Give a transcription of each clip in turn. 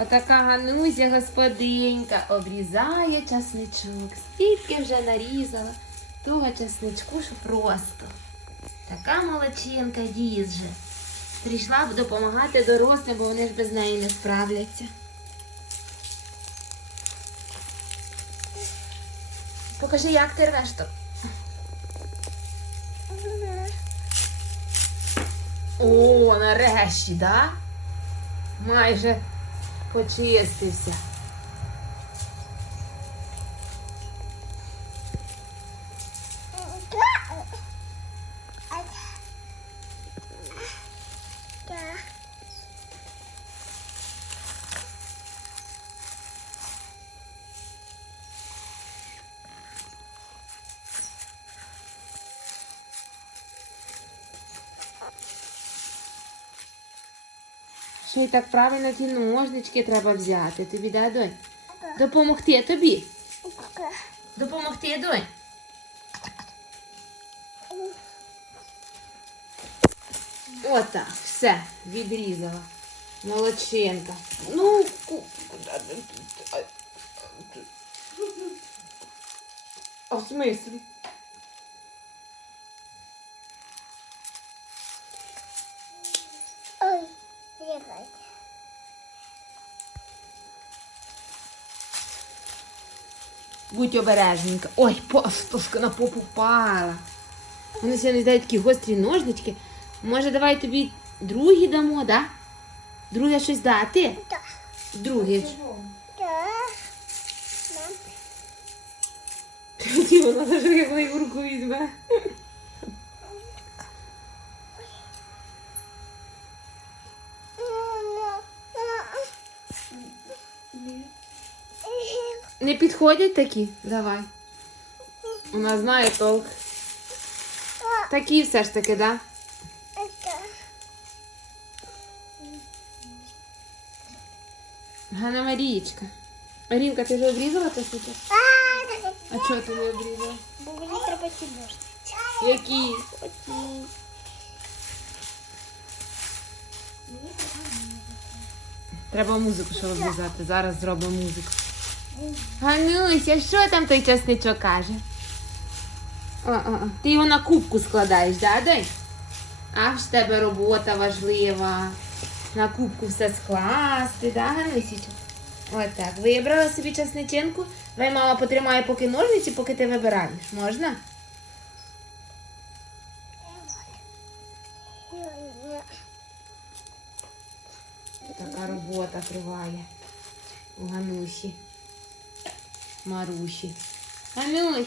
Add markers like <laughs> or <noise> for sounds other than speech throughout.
Отака Гануся господинька обрізає часничок. Скільки вже нарізала того часничку, що просто. Така молодчинка діже. Прийшла б допомагати дорослим, бо вони ж без неї не справляться. Покажи, як ти рвеш то. О, нарешті, да? Майже Podia, Cícia. Ще й так правильно ті ножнички треба взяти. Тобі да, донь? Допомогти тобі. Допомогти, донь. Отак, все, відрізала. Молодчинка. Ну, А в смислі? Ой, лягай. Будь обережненька. Ой, пастушка на попу пала. Вони сьогодні дають такі гострі ножнички. Може, давай тобі другі дамо, да? Друге щось дати? Да. Друге. Да. <laughs> Вона даже як руку візьме. Не підходять такі? Давай. Вона знає толк. Такі все ж таки, да? Ганна Марієчка. Марінка, ти вже обрізала це суто? А, А чого ти не обрізала? Бо мені треба ті ножниці. Які? Оті. Треба музику ще обрізати. Зараз зробимо музику. Гануся, що там той часничок каже? О, о, о. Ти його на кубку складаєш, да, дай? А в тебе робота важлива. На кубку все скласти, да, Ганусічок? Отак. Вибрала собі часничинку. Давай мама потримає поки ножниці, поки ти вибираєш. Можна? Така робота триває у Ганусі. Марусі. Ганусь!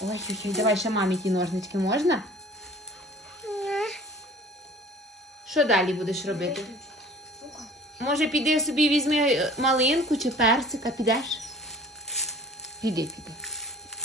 Ой, чуть-чуть, давай ще мамі ножнички можна? Що далі будеш робити? Може, піди собі візьми малинку чи персика, підеш? Піди, піди.